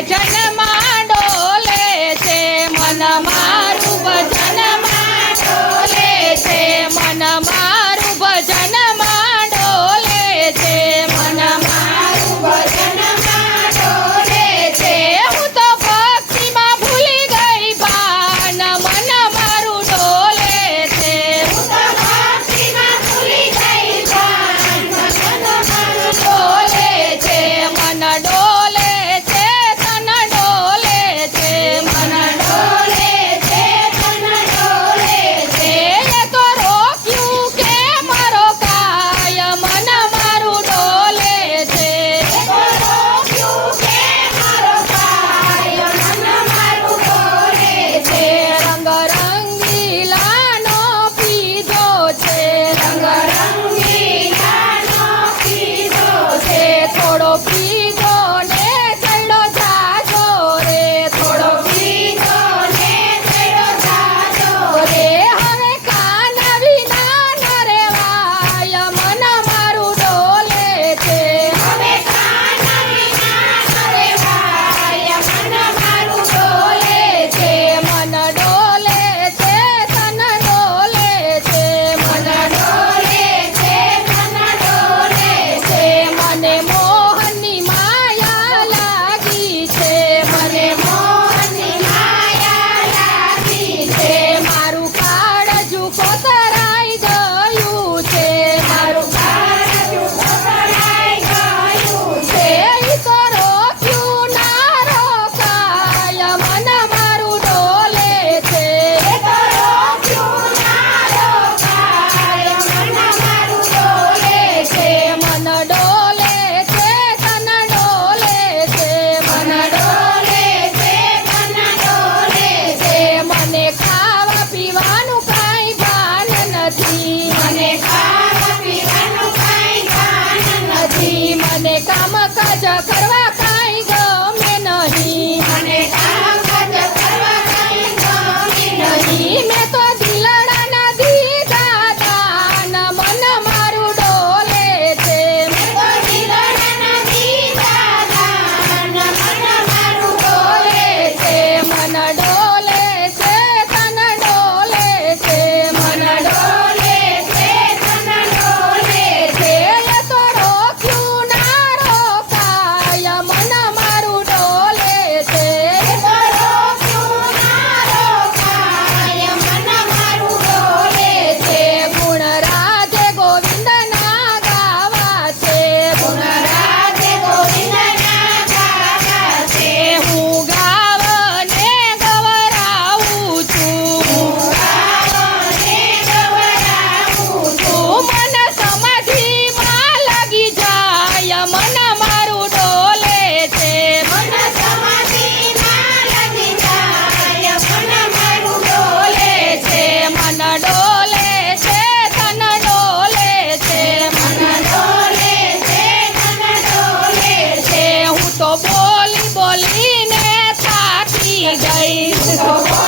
ભજનમાં ડોલે છે મન મારું ભજનમાં ડોલે છે મન મારું ભજનમાં ડોલે છે મન મારું ભજનમાં ડોલે છે હું તો ભક્તિમાં ભૂલી ગઈ ભાન મન મારું ડોલે છે હું તો ભક્તિમાં ભૂલી ગઈ ભાન મન મારું ડોલે છે મન ડોલે છે તન ડોલે છે મન ડોલે છે તન ડોલે છે એ તો રોક્યું કે મારો કાય મન મારું ડોલે છે એ તો રોક્યું કે મારો કાય મન મારું ડોલે છે રંગ રંગીલાનો પીધો છે રંગ રંગીલાનો પીધો છે થોડો પીધો ને ચડ્યો જાજો રે થોડો પીધો ને ચડ્યો જાજો રે હવે કાન વિના ન રેવાય મન મારું ડોલે છે હવે કાન વિના ન રેવાય મન મારું ડોલે છે મન ડોલે છે તન ડોલે છે મન ડોલે છે તન ડોલે છે મને મોહનની માયા લાગી છે મને મોહનની માયા લાગી છે મારું કાળજું કોતરાઈ ગયું છે મારું કાળજું કોતરાઈ ગયું છે ઈ તો રોક્યું ના રોકાય મન મારું ડોલે છે એ તો રોક્યું ના રોકાય મન મારું ડોલે છે મન ડોલે છે તન ડોલે છે મન ડોલે છે તન ડોલે છે મને ખાવા પીવાનું કાંઈ ભાન નથી મને ખાવા પીવાનું કાંઈ ભાન નથી મને કામકાજ કરવા કાંઈ ગમે નહીં મને કામકાજ કરવા કાંઈ ગમે નહીં મેં તો દિલડાના દીધા દાન મન મારું ડોલે છે મેં તો દિલડાના દીધા દાન મન મારું ડોલે છે મન ડોલે છે તન ડોલે છે મન ડોલે છે તન ડોલે છે એ તો રોક્યું ના રોકાય મન મારું ડોલે છે એ તો રોક્યું ના રોકાય મન મારું ડોલે છે ગુણ રાધે ગોવિંદના ગાવા છે ગુણ રાધે ગોવિંદના ગાવા છે હું ગાવને ગવરાવું છું હું ગાવને ગવરાવું છું મન સમાધિમાં લાગી જાય મન મારું ડોલે છે મન સમાધિમાં લાગી જાય મન મારું ડોલે છે મન ડોલે છે તન ડોલે છે મન ડોલે છે તન ડોલે છે હું તો બોલી બોલીને થાકી ગઈ હું તો